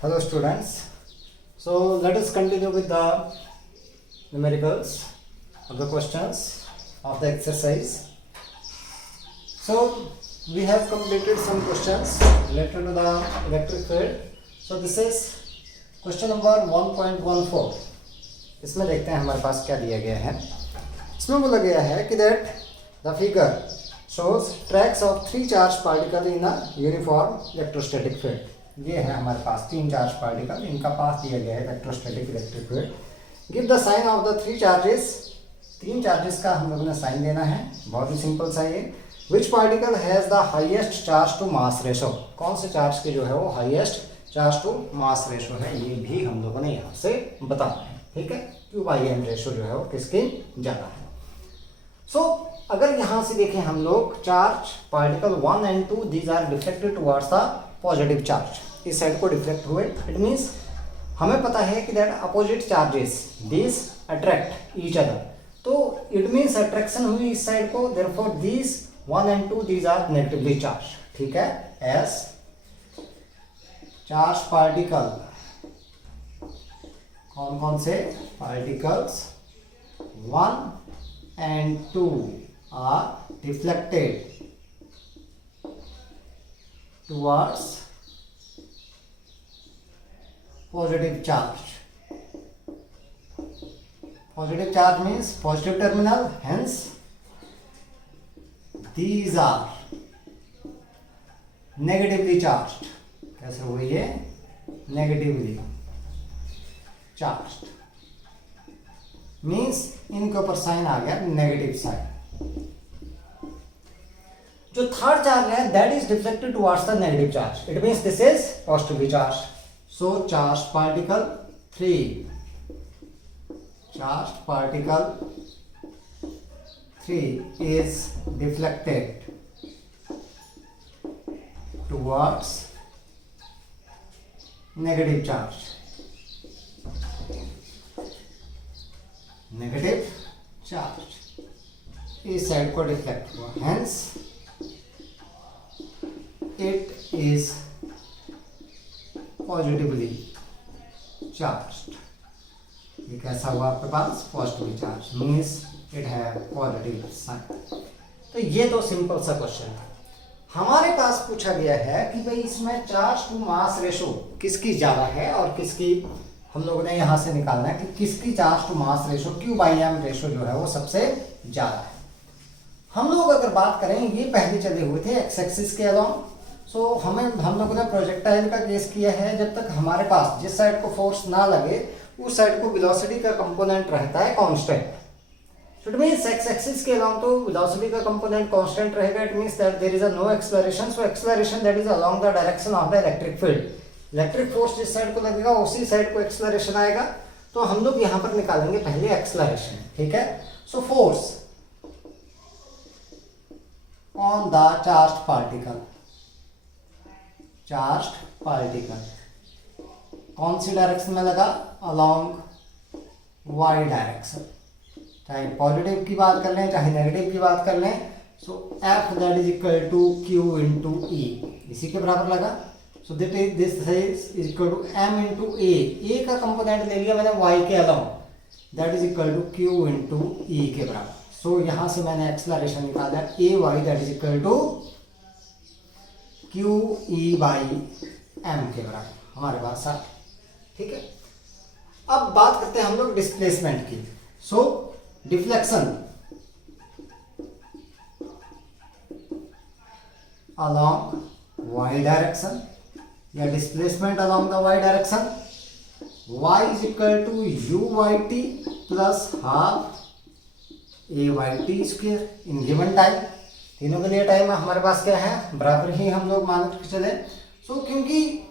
Hello students. So let us continue with the numericals of the questions of the exercise. So we have completed some questions related to the electric field. So this is question number 1.14. इसमें देखते हैं हमारे पास क्या दिया गया है. इसमें बोला गया है कि that the figure shows tracks of 3 charged particles in a uniform electrostatic field. ये है हमारे पास 3 चार्ज पार्टिकल, इनका पास दिया गया है electrostatic electric field. Give the sign of the 3 charges. 3 charges का हम लोगों ने साइन देना है. बहुत ही सिंपल सा ये. Which particle has the highest charge to mass ratio. कौन से चार्ज की जो है वो highest charge to mass ratio है, ये भी हम लोगों ने यहाँ से बताना है. ठीक है, Q/M रेशो जो है वो किसकी ज़्यादा है. सो अगर यहाँ से देखें हम लोग, charge particle 1 and 2 these are deflected towards the positive charge. इस साइड को डिफ्लेक्ट हुए. इट मीन्स हमें पता है कि that opposite charges this attract each other. तो इट मीन्स अट्रैक्शन हुई इस साइड को. Therefore this 1 and 2 these are negatively charge. ठीक है, एस चार्ज पार्टिकल, कौन कौन से particles 1 and 2 are deflected towards positive charge. Positive charge means positive terminal, hence these are negatively charged. कैसे हुई ये? Negatively charged means इनके ऊपर साइन आ गया नेगेटिव साइन. जो थर्ड चार्ज है that is deflected towards the negative charge. It means this is positively charge. So charge particle 3 is deflected towards negative charge. Negative charge इस side को deflect हुआ, hence it is positively charged. ये कैसा हुआ आपके पास? Positively charge means it है positive sign. तो ये तो सिंपल सा क्वेश्चन है. हमारे पास पूछा गया है कि भाई इसमें चार्ज टू मास रेशो किसकी ज्यादा है और किसकी, हम लोगों ने यहाँ से निकालना है कि किसकी charge to mass ratio Q/M ratio जो है वो सबसे ज्यादा है. हम लोग अगर बात करें, ये पहले चले हुए थे एक्स एक्सिस के अलोंग. सो हम लोगों ने प्रोजेक्टाइल का केस किया है. जब तक हमारे पास जिस साइड को फोर्स ना लगे उस साइड को वेलोसिटी का कंपोनेंट रहता है constant. So it means X axis के अलोंग तो वेलोसिटी का कंपोनेंट कांस्टेंट रहेगा. It means that there is a no acceleration. So acceleration that is along the direction of the electric field. Electric force जिस side को लगेगा उसी side को acceleration आएगा. तो हम लोग यहाँ पर निकालेंगे पहले एक्सेलरेशन. ठीक है, so force on the charged particle. Charged particle कौन सी डायरेक्शन में लगा? Along Y direction. चाहे पॉजिटिव की बात कर लें चाहे नेगेटिव की बात कर लें. So F that is equal to Q into E, इसी के बराबर लगा. So this is equal to M into A. A का कंपोनेंट ले लिया मैंने वाई के along, that is equal to Q into E के बराबर. सो यहां से मैंने एक्सेलरेशन निकाला A Y that is equal to QE/M के बराबर हमारे पास आ. ठीक है, अब बात करते हैं हम लोग डिस्प्लेसमेंट की. So deflection along Y direction या displacement along the Y direction. y is equal to UYT plus half AYT square in given time. तीनों के लिए टाइम हमारे पास क्या है? बराबर ही हम लोग मान के चले. सो क्योंकि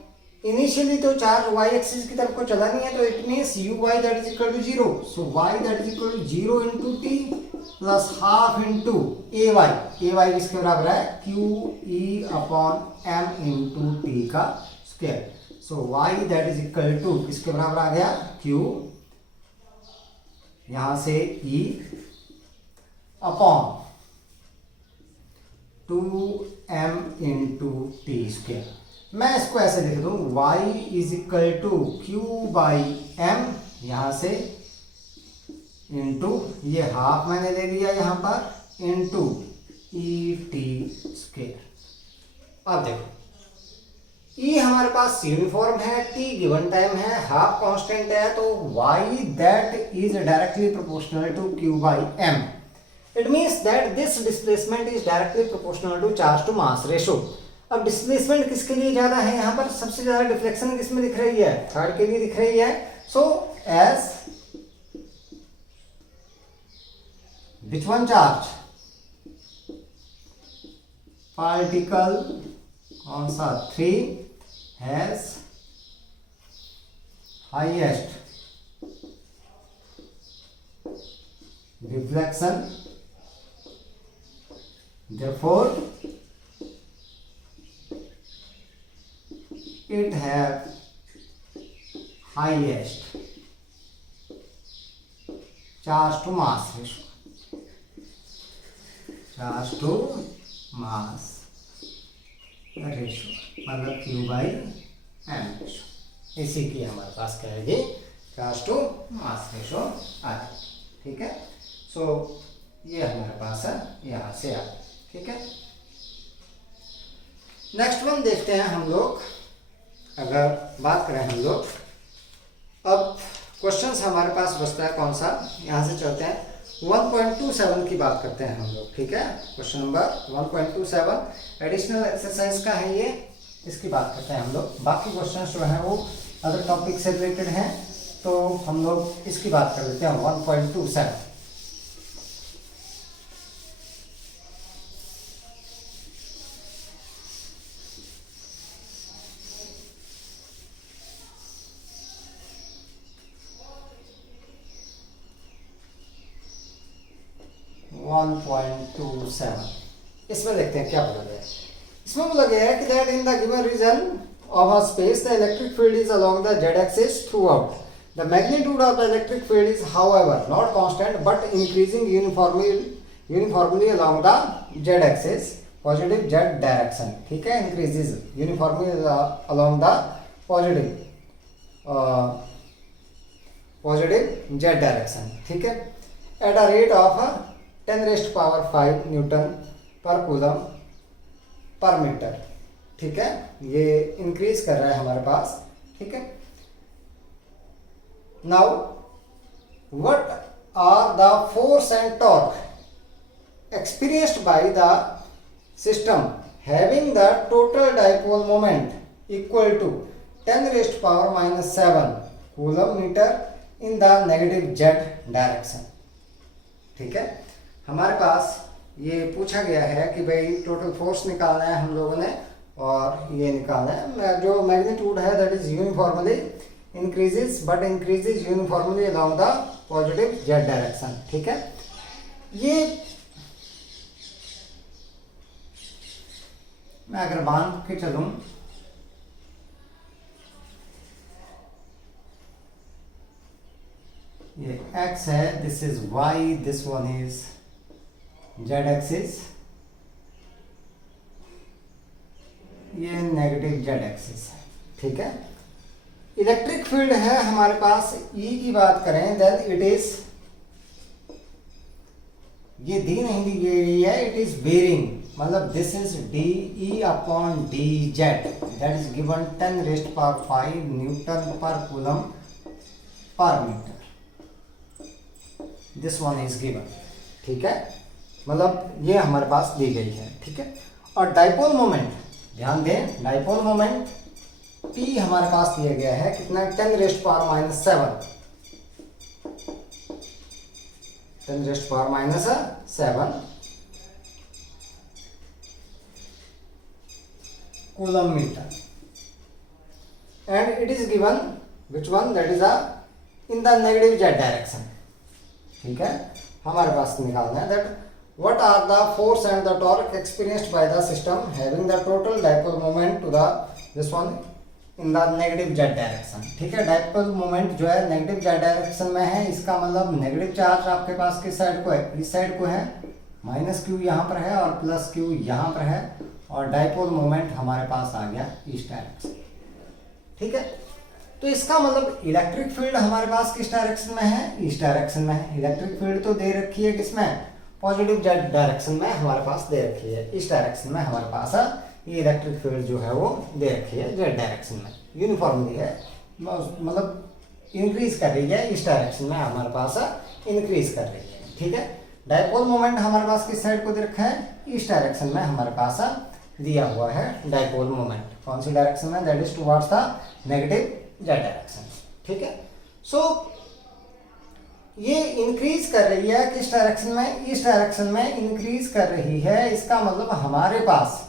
इनिशियली तो चार्ज y एक्सिस की तरफ को चला नहीं है, तो it means UY that is equal to 0. So y that is equal to 0 into T plus half into AY. AY किसके बराबर है? QE/M इंटू टी का square. So y that is equal to किसके बराबर आ गया? Q, यहां से E अपॉन 2m into t square. मैं इसको ऐसे लिख दूं y is equal to Q by M, यहां से इंटू ये हाफ मैंने ले लिया यहां पर इंटू ई टी स्क्वायर। अब देखो E हमारे पास यूनिफॉर्म है, T गिवन टाइम है, हाफ कांस्टेंट है, तो y that is directly proportional to Q by m. It means that this displacement is directly proportional to charge to mass ratio. अब displacement किसके लिए ज्यादा है, यहाँ पर सबसे ज्यादा डिफ्लेक्शन किसमें दिख रही है, थर्ड के लिए दिख रही है. So as which one charge, particle कौन सा 3 has highest reflection, therefore it have highest charge to mass ratio, charge to mass ratio मतलब Q बाई एम रेशो. इसी की हमारे पास क्या है, चार्ज टू मास रेशो आ जाए. ठीक है. सो ये हमारे पास है यहाँ से आ. ठीक है. नेक्स्ट वन देखते हैं हम लोग. अगर बात करें हम लोग, अब क्वेश्चंस हमारे पास बचता है कौन सा, यहाँ से चलते हैं 1.27 की बात करते हैं हम लोग. ठीक है. क्वेश्चन नंबर 1.27 एडिशनल एक्सरसाइज का है ये, इसकी बात करते हैं हम लोग. बाकी क्वेश्चंस जो हैं वो अदर टॉपिक से रिलेटेड हैं, तो हम लोग इसकी बात कर लेते हैं 1.27. इसमें देखते हैं क्या बोला गया है. इसमें बोला गया है कि that in the given region of a space the electric field is along the Z axis throughout. The magnitude of the electric field is however not constant but increasing uniformly along the Z axis positive Z direction. ठीक है. Increases uniformly along the positive Z direction. ठीक है. At a rate of 10⁵ newton per coulomb per metre. ठीक है. ये increase कर रहा है हमारे पास. ठीक है. Now what are the force and torque experienced by the system having the total dipole moment equal to 10⁻⁻7 coulomb metre in the negative Z direction. ठीक है. हमारे पास ये पूछा गया है कि भाई टोटल फोर्स निकालना है हम लोगों ने, और ये निकालना है जो मैग्नीट्यूड है that is uniformly increases but increases uniformly along the positive Z direction. ठीक है. ये मैं अगर बांध के चलूं, ये x है, this is y, this one is z axis, ये नेगेटिव z एक्सिस है. ठीक है. इलेक्ट्रिक फील्ड है हमारे पास E की बात करें देन इट इज, ये दी नहीं दी गई है, इट इज बेरिंग, मतलब this is dE upon dz that is given 10⁵ newton per coulomb per metre. This one is given. ठीक है. मतलब ये हमारे पास दी गई है. ठीक है. और डाइपोल मोमेंट ध्यान दें, डाइपोल मोमेंट P हमारे पास दिया गया है कितना, 10⁻⁻7 coulomb metre, and it is given which one, that is in the negative Z direction. ठीक है. हमारे पास निकालना है that what are the force and the torque experienced by the system having the total dipole moment to the this one in the negative z direction. ठीक है. Dipole moment जो है नेगेटिव z डायरेक्शन में है, इसका मतलब negative charge आपके पास किस साइड को है, इस साइड को है, -q यहाँ पर है और +q यहाँ पर है, और डाइपोल मोमेंट हमारे पास आ गया ईस्ट डायरेक्शन। ठीक है, तो इसका मतलब इलेक्ट्रिक फील्ड हमारे पास किस डायरेक्शन में है? ईस्ट डायरेक्शन में है। इलेक्ट्रिक फील्ड तो दे रखी है किसमें? पॉजिटिव जेड डायरेक्शन में हमारे पास दे रखी है। इस डायरेक्शन में हमारे पास ये इलेक्ट्रिक फील्ड जो है वो दे रखी है जेड डायरेक्शन में, यूनिफॉर्मली है, मतलब इंक्रीज कर रही है, इस डायरेक्शन में हमारे पास इंक्रीज कर रही है। ठीक है, डाइपोल मोमेंट हमारे पास किस साइड को दे रखा है? इस डायरेक्शन में हमारे पास दिया हुआ है डाइपोल मोमेंट। कौन सी डायरेक्शन में? That is towards the negative Z direction. ठीक है, सो ये इंक्रीज कर रही है किस डायरेक्शन में? इस डायरेक्शन में इंक्रीज कर रही है। इसका मतलब हमारे पास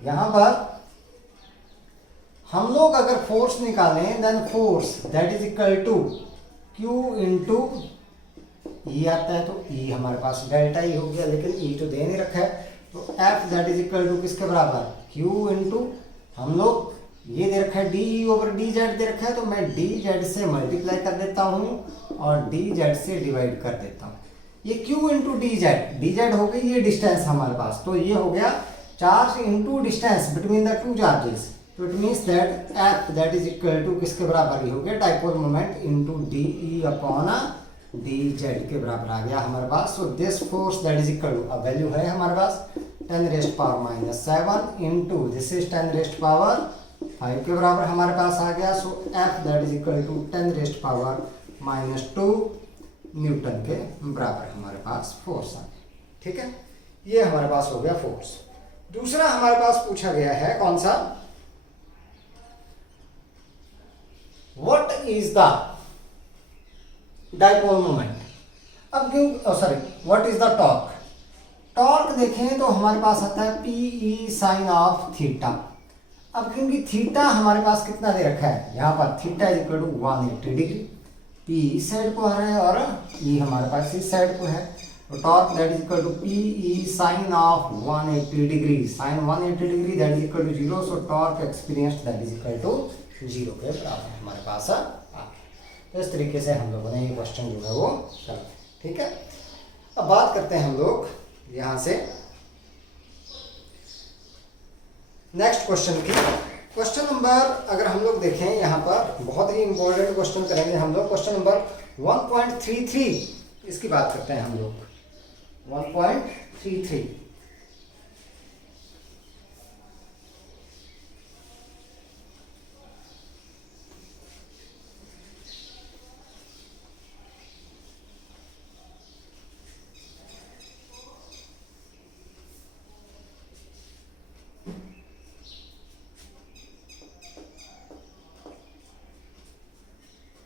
यहां पर हम लोग अगर फोर्स निकालें, then force that is equal to Q into E आता है, तो ई हमारे पास डेल्टा ई हो गया, लेकिन ई तो दे नहीं रखा है, तो F that is equal to किसके बराबर? Q इंटू हम लोग ये दे रखा है D E over D Z दे रखा है, तो मैं डी जेड से मल्टीप्लाई कर देता हूँ और डी जेड से डिवाइड कर देता हूँ। ये Q इंटू डी जेड हो गई ये डिस्टेंस हमारे पास, तो ये हो गया charge into distance between the two charges, तो it means that F that is equal to किसके बराबर ही हो गया? Dipole moment into D E upon D Z के बराबर आ गया हमारे पास। So this force that is equal to, अब वैल्यू है हमारे पास 10⁻⁷ इंटू दिस इज 10⁵ के बराबर हमारे पास आ गया। So F that is equal to 10⁻⁻² newton के बराबर हमारे पास फोर्स आ गया। ठीक है, ये हमारे पास हो गया फोर्स। दूसरा हमारे पास पूछा गया है कौन सा? What is the dipole moment? अब क्यों sorry what is the torque? Torque देखें तो हमारे पास आता है PE साइन ऑफ थीटा। अब क्योंकि थीटा हमारे पास कितना दे रखा है यहाँ पर, theta is equal to 180 degree, P इस साइड को आ रहा है और E हमारे पास इस साइड को है, तो torque that is equal to PE sine of 180 degree, sine 180 degree that is equal to 0, so torque experience that is equal to 0 के बराबर हमारे पास आ गया। तो इस तरीके से हम लोगों ने ये क्वेश्चन जो है वो कर लिया। ठीक है, अब बात करते हैं हम लोग यहां से नेक्स्ट क्वेश्चन की। क्वेश्चन नंबर अगर हम लोग देखें यहाँ पर बहुत ही इंपॉर्टेंट क्वेश्चन करेंगे हम लोग। क्वेश्चन नंबर 1.33 इसकी बात करते हैं हम लोग। 1.33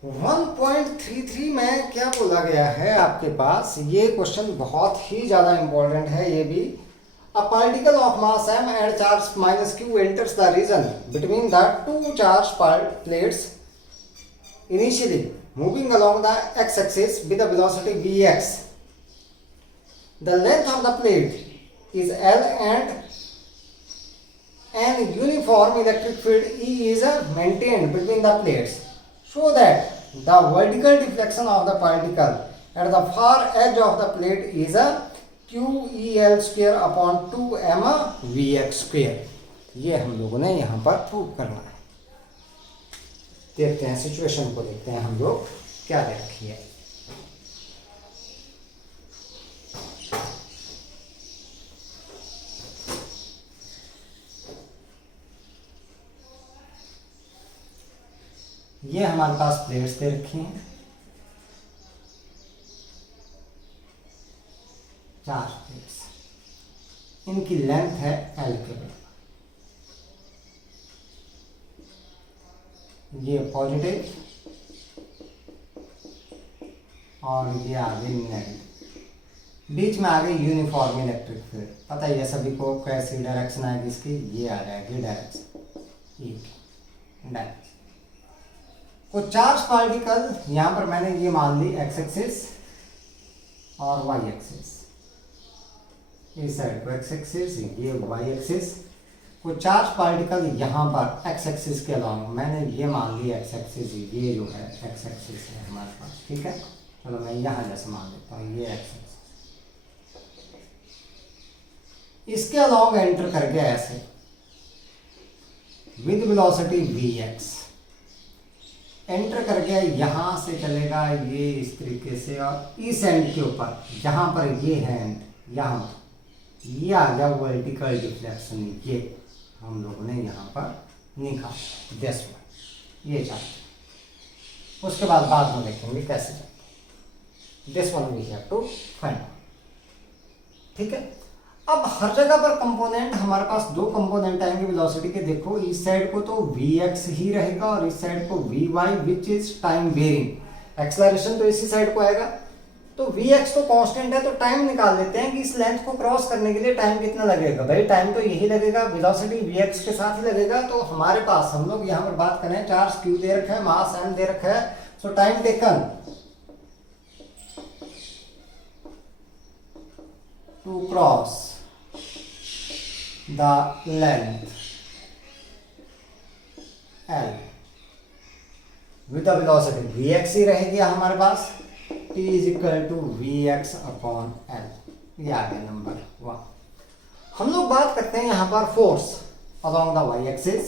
1.33 में क्या बोला गया है आपके पास? ये क्वेश्चन बहुत ही ज्यादा इंपॉर्टेंट है ये भी। A particle of mass m and charge -q enters the region between the two charge plates initially moving along the x-axis with a velocity vx. The length of the plate is L and an uniform electric field E is maintained between the plates, so that the vertical deflection of the particle at the far edge of the plate is a QEL square upon 2m Vx square. ये हम लोगों ने यहाँ पर prove करना है। देखते हैं सिचुएशन को, देखते हैं हम लोग क्या दे रखी है। ये हमारे पास प्लेट्स दे रखी हैं, 4 प्लेट्स, इनकी लेंथ है L के बराबर। ये पॉजिटिव और ये आगे नेगेटिव, बीच में आगे यूनिफॉर्म इलेक्ट्रिक फील्ड। पता है ये सभी को कैसी डायरेक्शन आएगी इसकी, ये आ जाएगी डायरेक्शन। तो चार्ज पार्टिकल यहां पर मैंने ये मान ली एक्स एक्सिस और वाई एक्सिस, इस साइड को एक्स एक्सिस, ये वाई एक्सिस। को चार्ज पार्टिकल यहाँ पर एक्स एक्सिस के अलावा मैंने ये मान ली एक्स एक्सिस, ये जो है एक्स एक्सिस है हमारे पास। ठीक है, चलो मैं यहाँ जैसे मान लेता हूँ ये एक्स एक्सिस, इसके अलॉन्ग एंटर कर गया ऐसे विद वेलोसिटी vx, एंटर कर गया, यहां से चलेगा ये इस तरीके से और इस एंड के ऊपर जहां पर ये है एंड, यहां ये आ गया वर्टिकल डिफ्लेक्शन, ये हम लोगों ने यहाँ पर निकाला दिस वन, ये चाहिए। उसके बाद में देखेंगे कैसे जाते, this one we have to find, ठीक है। अब हर जगह पर कंपोनेंट हमारे पास दो कंपोनेंट आएंगे वेलोसिटी के, देखो इस साइड को तो vx ही रहेगा और इस साइड को vy which is time varying. Acceleration तो इसी साइड को आएगा, तो vx तो कांस्टेंट है, तो टाइम निकाल लेते हैं कि इस लेंथ को क्रॉस करने के लिए टाइम कितना लगेगा। भाई टाइम तो यही लगेगा, वेलोसिटी vx के साथ ही लगेगा। तो हमारे पास हम लोग यहाँ पर बात करें, चार्ज q दे रखा है, मास m दे रखा है, so time taken to cross the length L with the velocity vx ही रहेगी हमारे पास, t is equal to vx upon L, ये आ गया नंबर 1। हम लोग बात करते हैं यहाँ पर force along the y axis,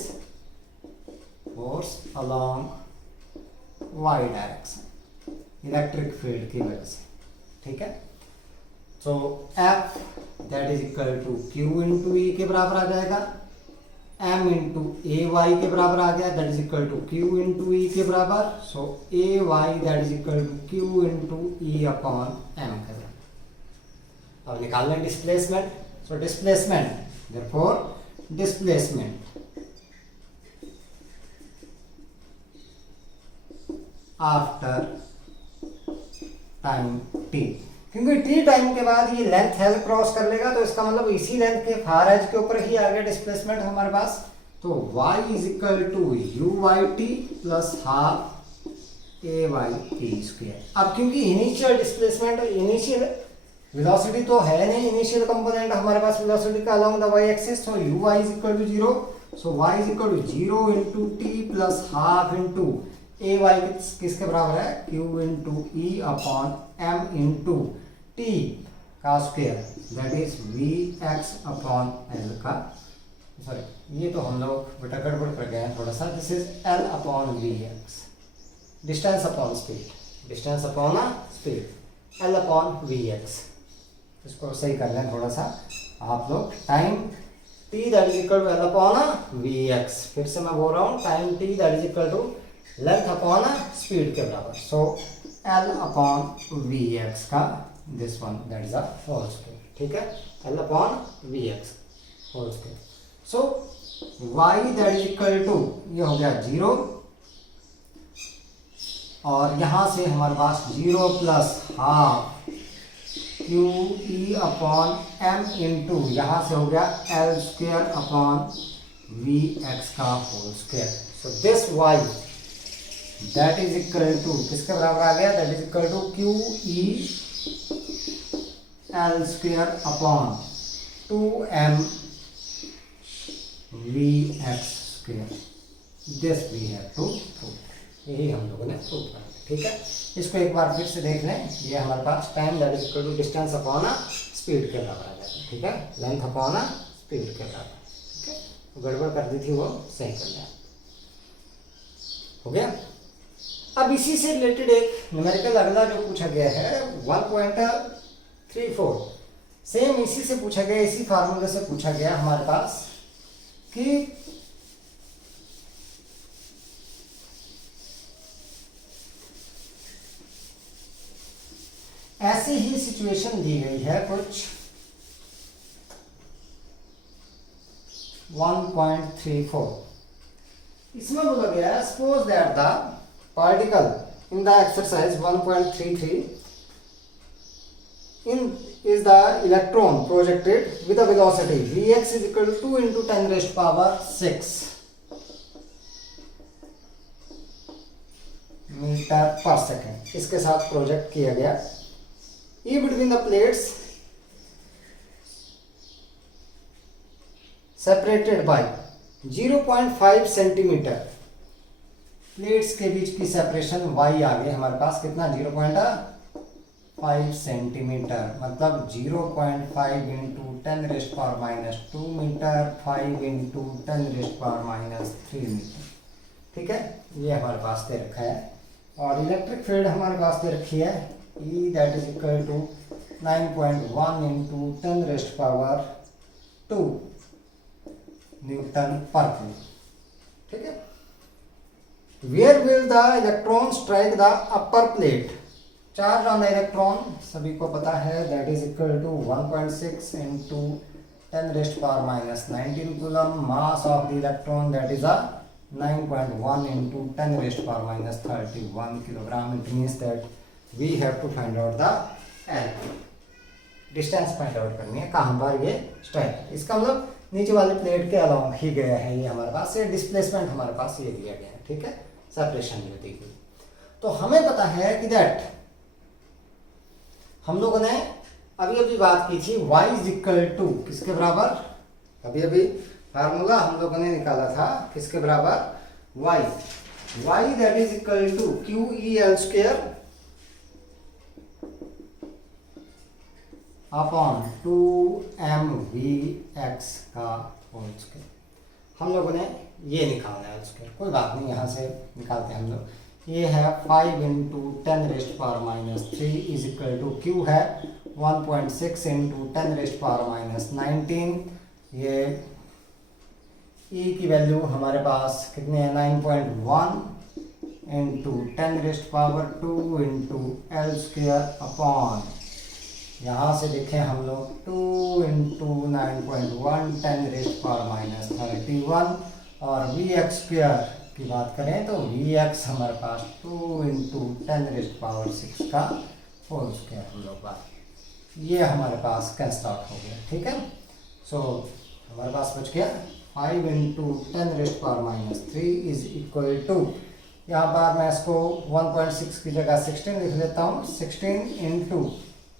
force along y direction electric field की वजह से, ठीक है। So F that is equal to Q into E के बराबर आ जाएगा, M इंटू ए वाई के बराबर आ गया, that is equal to Q into E के बराबर। So A Y that is equal to Q into E upon M के बराबर। अब निकालना है displacement, so displacement therefore displacement after time t, क्योंकि t टाइम के बाद ये लेंथ L क्रॉस कर लेगा, तो इसका मतलब इसी लेंथ के फार एज के ऊपर ही आ गया डिस्प्लेसमेंट हमारे पास। तो y is equal to u y t plus half a y t square. अब क्योंकि इनिशियल डिस्प्लेसमेंट, इनिशियल वेलोसिटी तो है नहीं, इनिशियल कंपोनेंट हमारे पास वेलोसिटी का अलोंग द y एक्सिस, तो U Y is equal to 0, so y is equal to 0 into T plus half into A Y किसके बराबर है, q into E upon m into T का square, that is V X upon L का, sorry ये तो हम लोग बेटा गड़बड़ कर गए हैं थोड़ा सा, this is L upon we x, distance upon speed, distance upon speed, L upon we x. इसको सही कर लें थोड़ा सा आप लोग, time t that is equal to L upon we x, फिर से मैं बोल रहा हूँ time t that is equal to length upon speed के बराबर, so L upon we x का this one that is a whole square, ठीक है, L upon we X whole square. So Y that is equal to, ये हो गया 0 और यहां से हमारे पास 0 plus half Q E upon M into यहाँ से हो गया L square upon we x का whole square. So this Y that is equal to किसके बराबर आ गया, that is equal to Q E L square upon 2m V X square, this we have to prove, यही हम लोगों ने prove किया, ठीक है। इसको एक बार फिर से देख लें, ये हमारे पास time that is equal to distance upon speed के बराबर आ जाता है, ठीक है, लेंथ अपॉन स्पीड के बराबर, ठीक है। गड़बड़ कर दी थी वो सही कर लिया, हो गया। अब इसी से रिलेटेड एक न्यूमेरिकल अगला जो पूछा गया है 1.34, सेम इसी से पूछा गया, इसी फार्मूले से पूछा गया हमारे पास कि ऐसी ही सिचुएशन दी गई है कुछ 1.34, इसमें बोला गया है suppose that the particle in the exercise 1.33 is the electron projected with a velocity vx is equal to 2 into 10 raised power 6 metre पर सेकेंड, इसके साथ प्रोजेक्ट किया गया। E between the plates separated by 0.5 centimetre, plates के बीच की separation y आ गई हमारे पास कितना, 0.5 5 सेंटीमीटर, मतलब 0.5 इंटू 10⁻⁻2 मीटर, 5 इंटू 10⁻³ मीटर। ठीक है, ये हमारे पास दे रखा है। और इलेक्ट्रिक फील्ड हमारे पास दे रखी है E that is equal to 9.1 into 10⁻² newton per coulomb. ठीक है, where will the electron strike the upper plate, charge on the electron सभी को पता है that is equal to 1.6 into 10⁻⁻19 coulomb, mass of the electron that is a 9.1 into 10⁻31 kilogram. It means that we have to find out the L, distance find out करनी है कहाँ पर ये strike. इसका मतलब नीचे वाले प्लेट के अलाउंग ही गया है ये हमारे पास, ये डिस्प्लेसमेंट हमारे पास ये दिया गया है। ठीक है, सेपरेशन जो दी गई। तो हमें पता है कि दैट हम लोगों ने अभी अभी बात की थी y इज इक्वल टू किसके बराबर, अभी अभी फार्मूला हम लोगों ने निकाला था किसके बराबर, y that is equal to QEL² upon 2mVx का होल स्क्वायर। हम लोगों ने ये निकालना है स्क्वायर, कोई बात नहीं, यहाँ से निकालते हैं हम लोग। ये है 5 into 10⁻³ is equal to Q है 1.6 इंटू 10⁻⁻19, ये E की वैल्यू हमारे पास कितने हैं 9.1 इंटू 10⁻² इंटू L² अपॉन, यहाँ से देखें हम लोग 2 इंटू 9.1 10⁻⁻31, और Vx² की बात करें तो Vx हमारे पास 2 इंटू 10⁻6 का होल स्क्वायर हम लोग बात, ये हमारे पास कैंसल आउट हो गया। ठीक है, सो हमारे पास बच गया 5 इंटू 10⁻³ इज इक्वल टू, यहाँ पर मैं इसको 1.6 की जगह 16 लिख लेता हूँ, 16 इंटू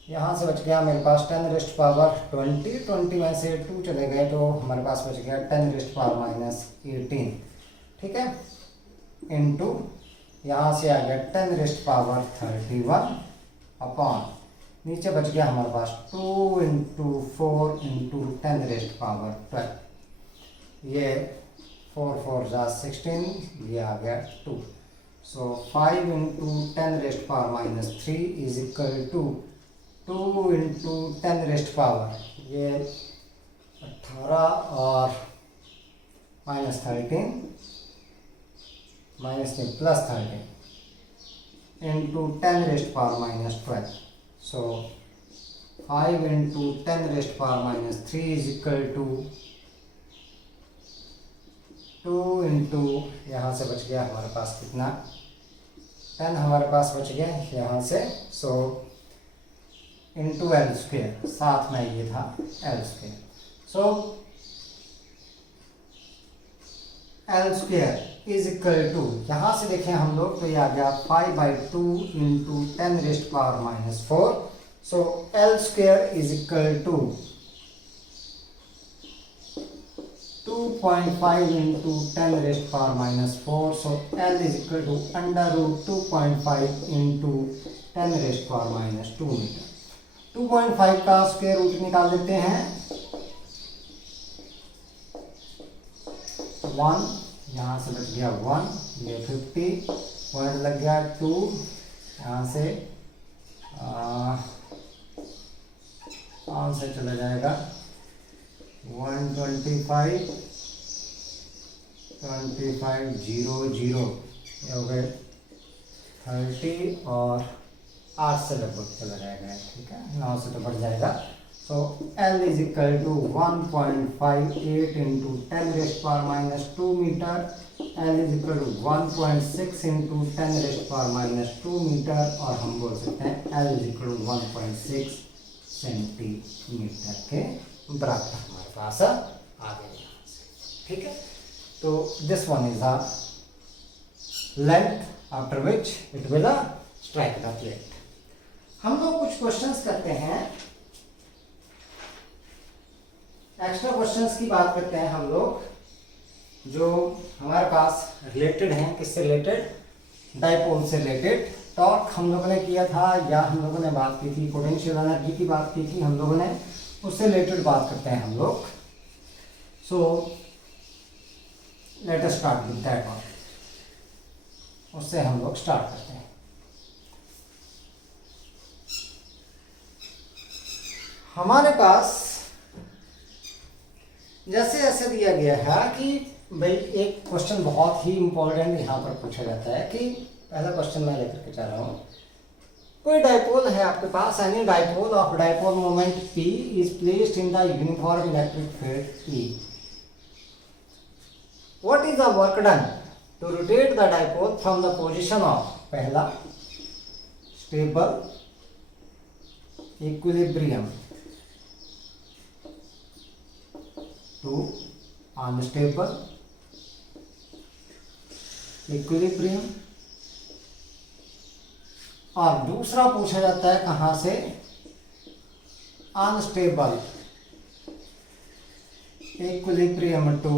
यहाँ से बच गया मेरे पास 10⁻20 में से 2 चले गए तो हमारे पास बच गया 10⁻18। ठीक है, इंटू यहाँ से आ गया 10⁻31 अपॉन, नीचे बच गया हमारे पास 2 इंटू 4 इंटू 10⁻12, ये 4 4 जा 16, ये आ गया 2। So 5 into 10⁻³ is equal to 2 into 10⁻, ये 18 और -13 +13 into 10⁻12। So 5 into 10⁻³ is equal to 2 into, यहाँ से बच गया हमारे पास कितना 10 हमारे पास बच गया यहाँ से, सो इंटू L², साथ में ये था L²। So L² is equal to, यहाँ से देखें हम लोग तो ये आ गया 5/2 into 10⁻⁻4। So L² is equal to 2.5 into 10⁻⁴. So L is equal to √2.5 into 10⁻² metre. 2.5 का स्क्वायर रूट निकाल लेते हैं, 1 यहाँ से बच गया 1, ये 50 पॉइंट लग गया 2, यहाँ से आंसर चला जाएगा 125 25 0 0, ये हो गए 30 और 8 से लगभग चला जाएगा, ठीक है 9 से तो बढ़ जाएगा। So L is equal to 1.58 into 10⁻² metre, L is equal to 1.6 into 10⁻² metre, और हम बोल सकते हैं L is equal to 1.6 centimetre के बराबर हमारे पास आ गया, ठीक है। तो this one is the length after which it will strike the plate. हम लोग कुछ क्वेश्चंस करते हैं, एक्स्ट्रा क्वेश्चंस की बात करते हैं हम लोग जो हमारे पास रिलेटेड हैं, किससे रिलेटेड, डाइपोल से रिलेटेड। टॉर्क हम लोगों ने किया था, या हम लोगों ने बात की थी पोटेंशियल एनर्जी की बात की थी हम लोगों ने, उससे रिलेटेड बात करते हैं हम लोग। So let us start with that one, उससे हम लोग स्टार्ट करते हैं। हमारे पास जैसे ऐसे दिया गया है कि भाई एक क्वेश्चन बहुत ही इंपॉर्टेंट यहाँ पर पूछा जाता है कि पहला क्वेश्चन मैं लेकर के जा रहा हूँ। कोई डाइपोल है आपके पास, any dipole of dipole moment P is placed in the uniform electric field E. What is the work done to rotate the dipole from the position of पहला stable equilibrium to unstable equilibrium, और दूसरा पूछा जाता है कहां से, unstable equilibrium to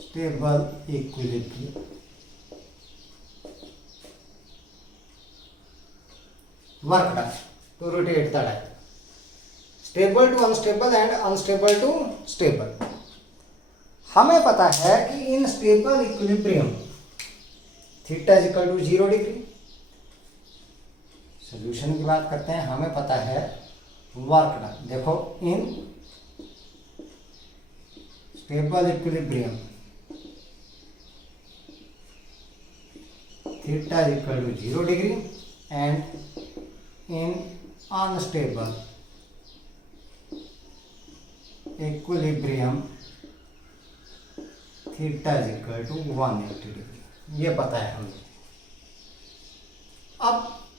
stable equilibrium. Work done to rotate the dipole, stable to unstable and unstable to stable. हमें पता है कि in stable equilibrium theta is equal to 0 degree. Solution की बात करते हैं, हमें पता है वर्क डन। देखो in stable equilibrium theta is equal to 0 degree and in unstable equilibrium theta is equal to 180 degree. ये पता है हमें। अब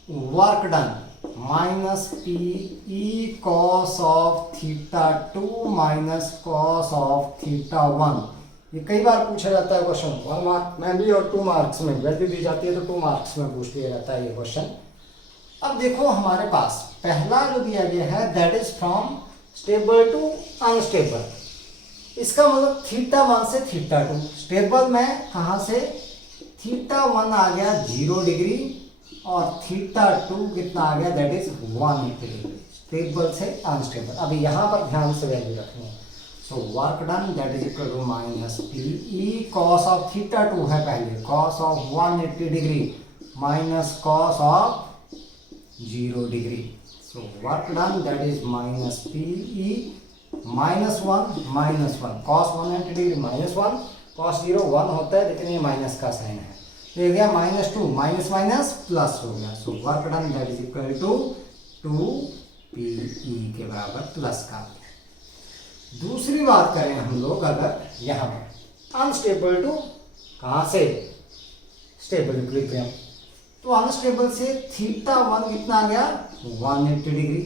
work done minus p e cos of theta 2 minus cos of theta 1। ये कई बार पूछा जाता है क्वेश्चन, 1 मार्क में भी और 2 मार्क्स में, वैल्यू दी जाती है तो 2 मार्क्स में पूछ लिया जाता है ये क्वेश्चन। अब देखो हमारे पास पहला जो दिया गया है that is from stable to unstable. इसका मतलब थीटा 1 से थीटा 2। स्टेबल में कहां से, थीटा 1 आ गया 0 डिग्री और थीटा 2 कितना आ गया, दैट इज 180 डिग्री। स्टेबल से अनस्टेबल। अभी यहां पर ध्यान से वैल्यू रखनी है। So work done that is equal to minus p e cos of theta 2 है पहले, cos of 180 degree minus cos of 0 degree. So work done that is minus p e minus 1 cos 180 degree minus 1 cos 0 1 होता है, लेकिन ये minus का sign है तो ये गया माइनस 2 माइनस माइनस प्लस हो गया। So work done that is equal to 2PE के बराबर प्लस का। दूसरी बात करें हम लोग अगर यहाँ पर अनस्टेबल टू कहाँ से, स्टेबल इक्विलिब्रियम, तो अनस्टेबल से थीटा 1 कितना आ गया 180 डिग्री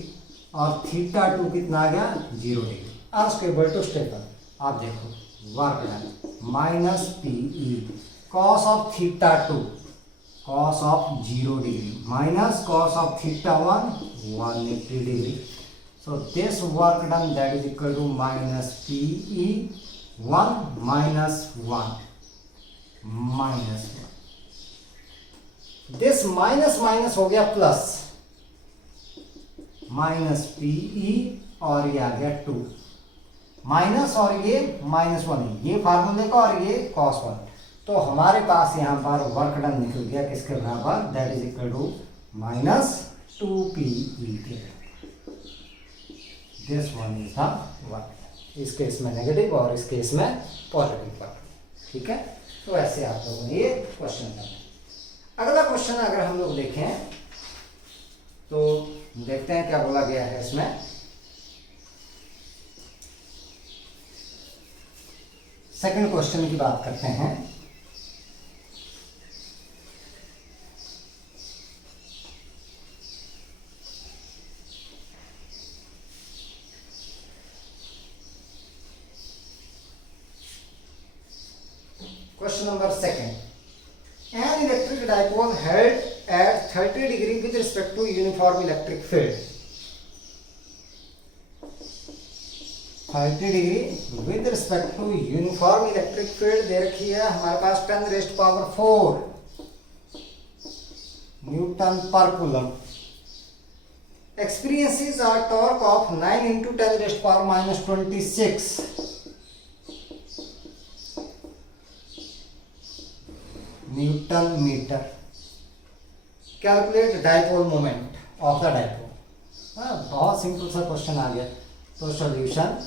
और थीटा 2 कितना आ गया 0 डिग्री। Unstable to stable. आप देखो work done minus PE cos of theta 2 cos of 0 degree minus cos of theta 1 180 degree. So this work done that is equal to minus PE 1 minus 1 minus 1। This minus minus हो गया plus, minus PE और ये आ गया 2 minus और ये minus 1, ये फार्मूले का और ये cos 1। तो हमारे पास यहाँ पर वर्क डन निकल गया किसके बराबर, that is equal to minus 2PE के। This one is the work. इस केस में नेगेटिव और इस केस में पॉजिटिव वर्क। ठीक है, तो ऐसे आप लोगों ने ये क्वेश्चन करना। अगला क्वेश्चन अगर हम लोग देखें तो देखते हैं क्या बोला गया है इसमें। सेकंड क्वेश्चन की बात करते हैं। Question number 2. An electric dipole held at 30 degree with respect to uniform electric field. 30 degree with respect to uniform electric field दे रखी है हमारे पास 10 raised power 4 newton per coulomb. experiences a torque of 9 into 10 raised power minus 26 newton metre. Calculate dipole moment of the dipole. बहुत simple सा question आ गया। तो solution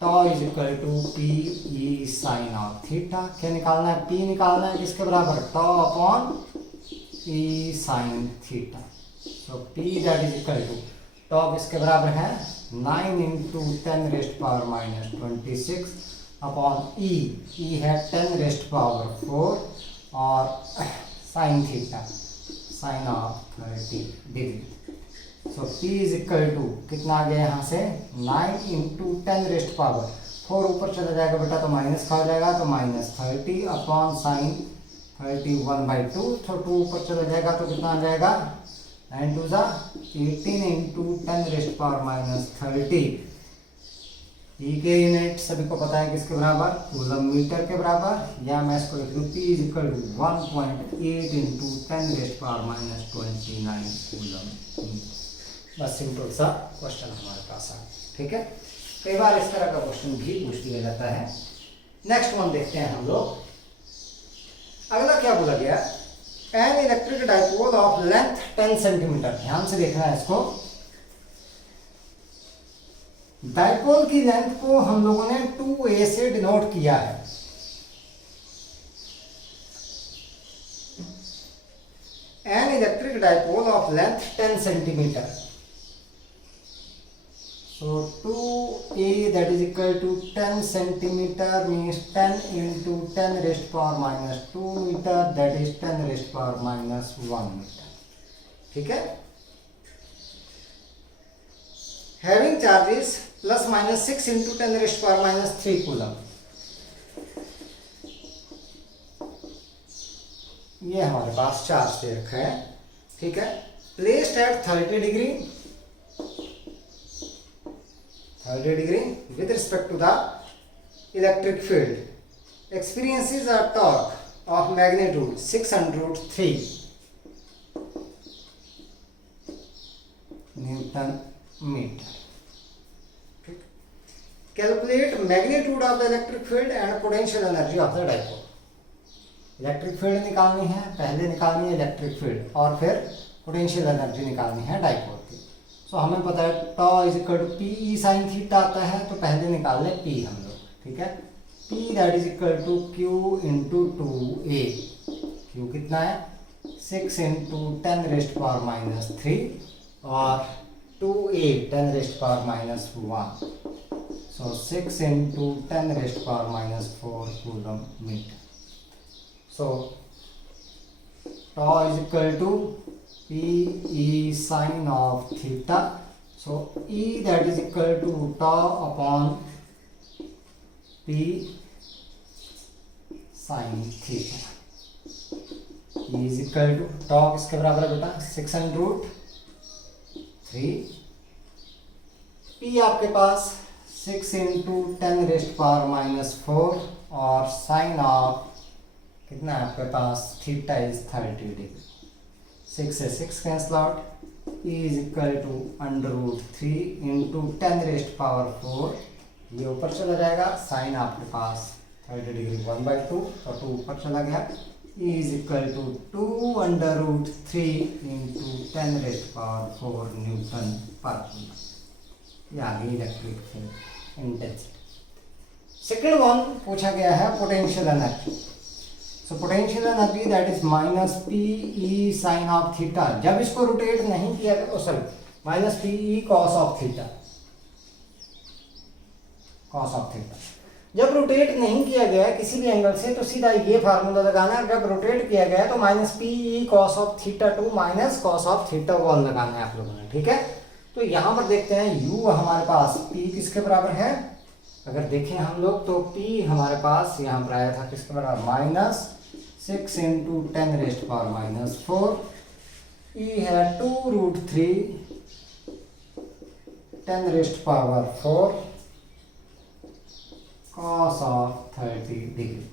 tau is equal to P E sine of theta. क्या निकालना है? P निकालना है किसके बराबर? Tau upon E sine theta. तो P that is equal to tau किसके बराबर है? 9 into 10 raised power minus 26 upon E है 10 रेस्ट पावर 4 और sine theta sign of 30 degree. So p is equal to कितना आ गया यहाँ से? 9 इंटू 10 रेस्ट पावर 4 ऊपर चला जाएगा बेटा तो माइनस का हो जाएगा तो माइनस 30 अपॉन साइन 31/2। तो 2 ऊपर चला जाएगा तो कितना आ जाएगा? 9 2 18 इंटू 10 रेस्ट पावर माइनस 30। ई के यूनिट सभी को पता है किसके बराबर? कूलम मीटर के बराबर। या मैं इसको लिख दूँ p is equal to 1.8 into 10 raised power minus 29 coulomb. बस सिंपल सा क्वेश्चन हमारे पास है। ठीक है, कई बार इस तरह का क्वेश्चन भी पूछ लिया जाता है। नेक्स्ट वन देखते हैं हम लोग। अगला क्या बोला गया? An electric dipole of length 10 centimetre. ध्यान से देखना है इसको। डाइपोल की लेंथ को हम लोगों ने 2a से डिनोट किया है। An electric dipole of length 10 centimetre. So 2a that is equal to 10 centimeter means 10 into 10 raised power minus 2 meter, that is 10 raised power minus 1 meter. ठीक है? Having charges plus minus 6 into 10 raised power minus 3 coulomb. ये हमारे पास charge दे रखा है। ठीक है? Placed at 30 degree with respect to the electric field. Experiences a torque of magnitude 603 Newton meter. Calculate magnitude of the electric field and potential energy of the dipole. Electric field निकालनी है, पहले निकालनी है electric field और फिर potential energy निकालनी है dipole की। सो हमें पता है tau is equal to P E sine theta आता है, तो पहले निकाल लें पी हम लोग। ठीक है, p that is equal to Q into 2a। Q कितना है? 6 इंटू 10 रेस्ट पावर माइनस 3 और 2a 10 raised power minus 1। So 6 into 10 raised power minus 4 coulomb metre. So tau is equal to P E sin of theta. So E that is equal to tau upon P sin theta. E is equal to tau किसके बराबर है बेटा? 6√3। P आपके पास 6 into 10 raised power minus 4 और sine of कितना है आपके पास? Theta is 30 degree. 6 से 6 cancel out. E is equal to √3 into 10 raised power 4। ये ऊपर चला जाएगा, साइन आपके पास 30 डिग्री 1/2 और 2 ऊपर चला गया। E is equal to 2√3 into 10 raised power 4 newton per coulomb. ये आ गई electric field intensity. Second one पूछा गया है potential energy. So potential energy that is minus P E sin of theta। जब इसको रोटेट नहीं किया गया, sorry minus P E cos of theta, cos of theta। जब रोटेट नहीं किया गया किसी भी एंगल से तो सीधा ये फार्मूला लगाना है। जब रोटेट किया गया तो minus P E cos of theta 2 minus cos of theta 1 लगाना है आप लोगों ने। ठीक है, तो यहाँ पर देखते हैं U हमारे पास P किसके बराबर है? अगर देखें हम लोग तो P हमारे पास यहाँ पर आया था किसके बराबर? Minus 6 into 10 raised power minus 4। E है 2√3 10 raised power 4 cos of 30 degree.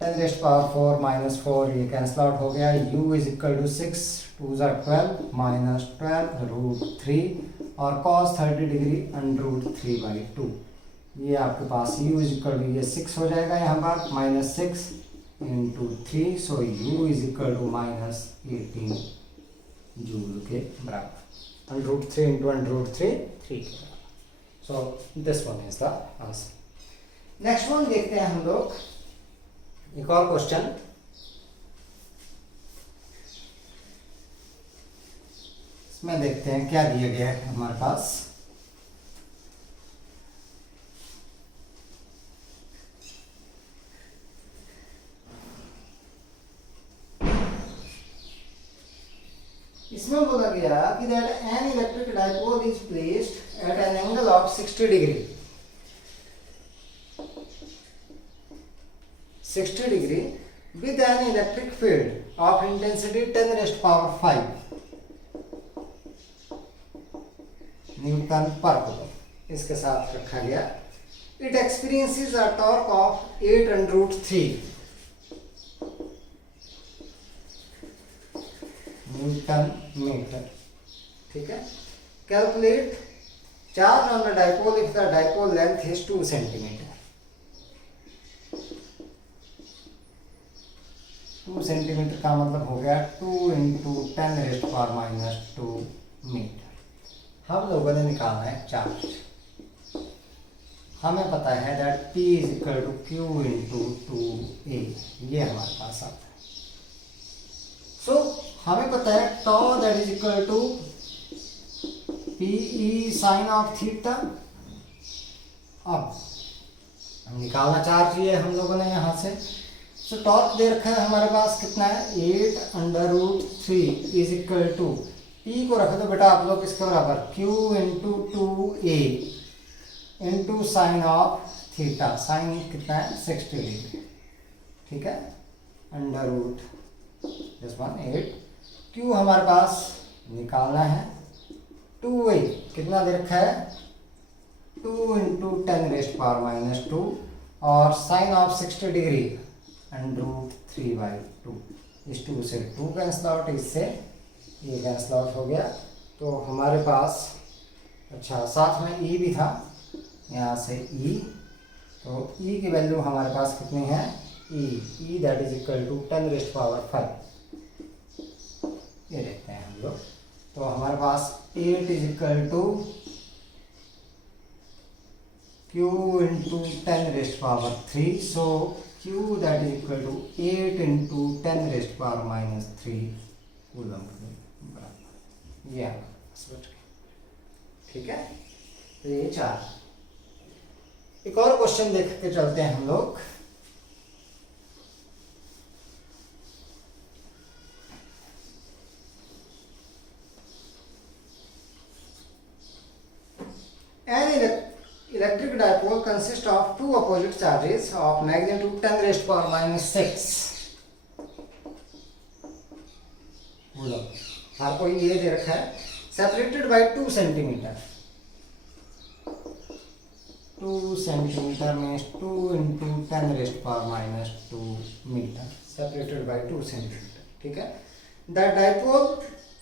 10 raised power 4 minus 4 ये कैंसल आउट हो गया। u इज इक्वल टू 6 2 ज़ा 12 माइनस 12 रूट 3 और cos 30 डिग्री अंडर रूट 3/2। ये आपके पास u इज इक्वल टू ये 6 हो जाएगा यहाँ पर minus 6 into 3, so u is equal to minus 18 joule के बराबर। Under root 3 into under root 3 3 के बराबर। So this one is the answer. Next one देखते हैं हम लोग, एक और क्वेश्चन। इसमें देखते हैं क्या दिया गया है हमारे पास। इसमें बोला गया कि that an electric dipole is placed at an angle of 60 degree 60 degree with an electric field of intensity 10 raised power 5 Newton per coulomb इसके साथ रखा गया। It experiences a torque of 8 under root 3 newton metre. ठीक है, calculate charge on the dipole if the dipole length is 2 centimetre. 2 centimetre का मतलब हो गया 2 into 10 raised power minus 2 metre. हम लोगों ने निकालना है चार्ज। हमें पता है that P is equal to Q into 2A, ये हमारे पास आता है। सो हमें पता है tau that is equal to PE sine of theta. अब हम निकालना चार्ज ये हम लोगों ने यहाँ से। तो टॉर्क दे रखा है हमारे पास कितना है 8 under root 3 is equal to P को रख दो बेटा आप लोग इसके बराबर Q into 2A into sine of theta. Sine कितना है 60 डिग्री। ठीक है, under root this one 8। Q हमारे पास निकालना है 2A कितना दे रखा है 2 इंटू 10 रेस्ट पावर माइनस 2 और sine of 60 degree under root 3/2। इस 2 से 2 कैंसल आउट, इससे ये कैंसल आउट हो गया। तो हमारे पास अच्छा साथ में E भी था, यहाँ से E, तो E की वैल्यू हमारे पास कितनी है E that is equal to 10 raised power 5। ये देखते हैं हम लोग। तो हमारे पास 8 is equal to Q into 10 raised power 3, so Q that is equal to 8 into 10 raised power minus 3 coulomb के बराबर। ये समझ गए। ठीक है, तो ये 4। एक और क्वेश्चन देख के चलते हैं हम लोग। Electric dipole consists of two opposite charges of magnitude 10 raised power minus 6 coulomb. आपको ये दे रखा है separated by 2 centimetre. 2 centimetre means 2 into 10 raised power minus 2 metre separated by 2 centimetre. ठीक है, the dipole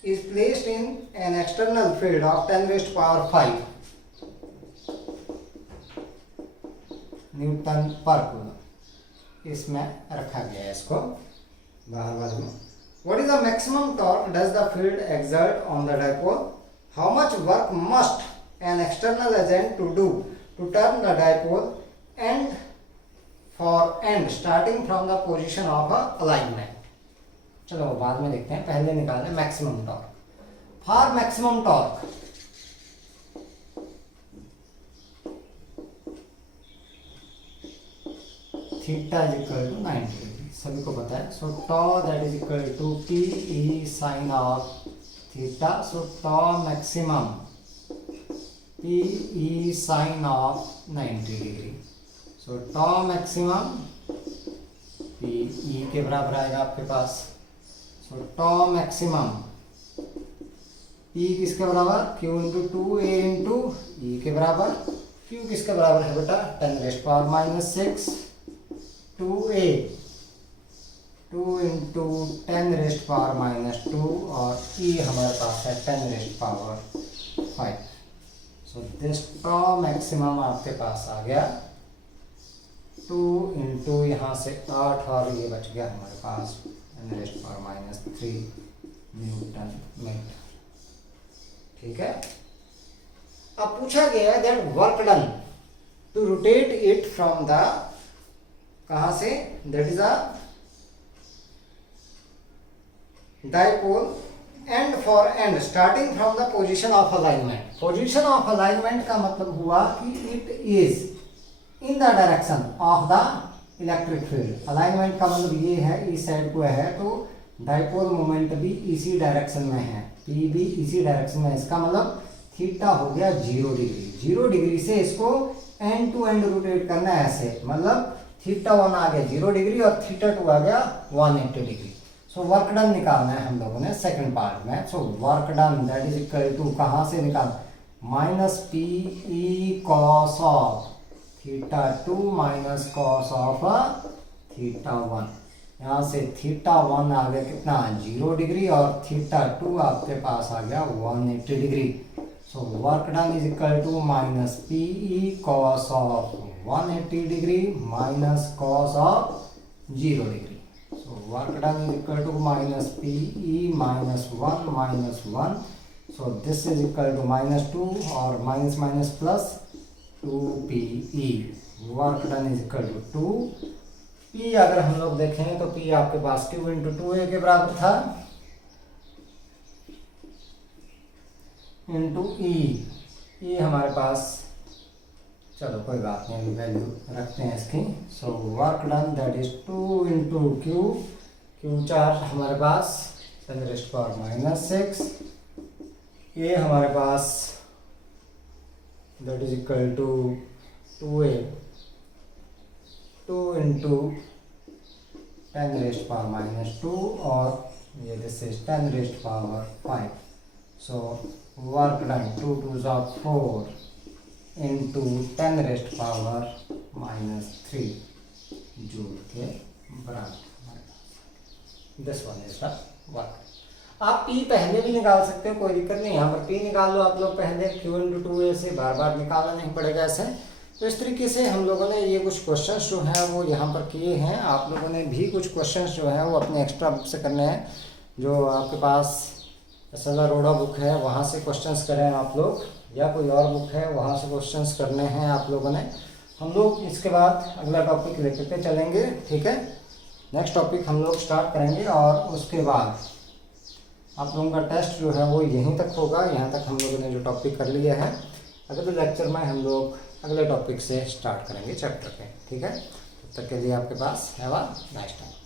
is placed in an external field of 10 raised power 5 Newton per coulomb. इसमें रखा गया है इसको बाहर वाले में। What is the maximum torque does the field exert on the dipole? How much work must an external agent to do to turn the dipole end for end starting from the position of a alignment? चलो बाद में देखते हैं, पहले निकालना maximum torque. For maximum torque theta is equal to 90 degree, सभी को पता है। So tau that is equal to PE sine of theta. So tau maximum PE sine of 90 degree. So tau maximum PE के बराबर आएगा आपके पास। सो tau maximum P किसके बराबर Q into 2A into E के बराबर। Q किसके बराबर है बेटा 10⁻⁻6 2A 2 × 10⁻⁻2 और E हमारे पास है 10⁵ सो दिस टर्म मैक्सिमम आपके पास आ गया 2 × यहाँ से 8 और ये बच गया हमारे पास 10⁻³ न्यूटन मीटर। ठीक है। अब पूछा गया that work done to rotate it from the कहां से that is a dipole and for and starting from the position of alignment. Position of alignment का मतलब हुआ कि it is in the direction of the electric field. Alignment का मतलब ये है इस साइड को है तो डाइपोल मोमेंट भी इसी डायरेक्शन में है, पी भी इसी डायरेक्शन में। इसका मतलब थीटा हो गया 0 डिग्री। 0 डिग्री से इसको एंड टू एंड रोटेट करना है ऐसे, मतलब θ1 आ गया 0 डिग्री और θ2 आ गया 180 डिग्री। सो वर्क डन निकालना है हम लोगों ने सेकंड पार्ट में। So work done that is equal to कहां से निकाल -PE cos of θ2 minus cos of θ1। यहाँ से θ1 आ गया कितना 0 डिग्री और θ2 आपके पास आ गया 180 degree. So work done is equal to -PE cos of 180 degree minus cos of 0 degree. So work done is equal to -PE -1 so this is equal to -2 और minus minus plus 2PE। Work done is equal to 2 P अगर हम लोग देखें तो P आपके पास Q × 2A के बराबर था इंटू E। हमारे पास चलो कोई बात नहीं वैल्यू रखते हैं इसकी। So work done that is 2 × Q 4 हमारे पास 10⁻⁻6 ये हमारे पास that is equal to 2A 2 × 10⁻⁻2 और ये this is 10⁵ so work done 2 2 4 into 10⁻³ joule के बराबर। This one is the work. आप P पहले भी निकाल सकते हो, कोई दिक्कत नहीं। यहाँ पर P निकाल लो आप लोग पहले Q × 2A से, बार बार निकालना नहीं पड़ेगा ऐसे। तो इस तरीके से हम लोगों ने ये कुछ क्वेश्चंस जो हैं वो यहाँ पर किए हैं। आप लोगों ने भी कुछ क्वेश्चंस जो है वो अपने एक्स्ट्रा बुक से करने हैं। जो आपके पास एस.एल. अरोड़ा बुक है वहाँ से क्वेश्चंस करें आप लोग, या कोई और बुक है वहाँ से क्वेश्चंस करने हैं आप लोगों ने। हम लोग इसके बाद अगला टॉपिक लेकर के चलेंगे। ठीक है, नेक्स्ट टॉपिक हम लोग स्टार्ट करेंगे और उसके बाद आप लोगों का टेस्ट जो है वो यहीं तक होगा। यहाँ तक हम लोगों ने जो टॉपिक कर लिया है, अगले लेक्चर में हम लोग अगले टॉपिक से स्टार्ट करेंगे चैप्टर पे। ठीक है, तब तक के लिए आपके पास हैव अ नाइस टाइम।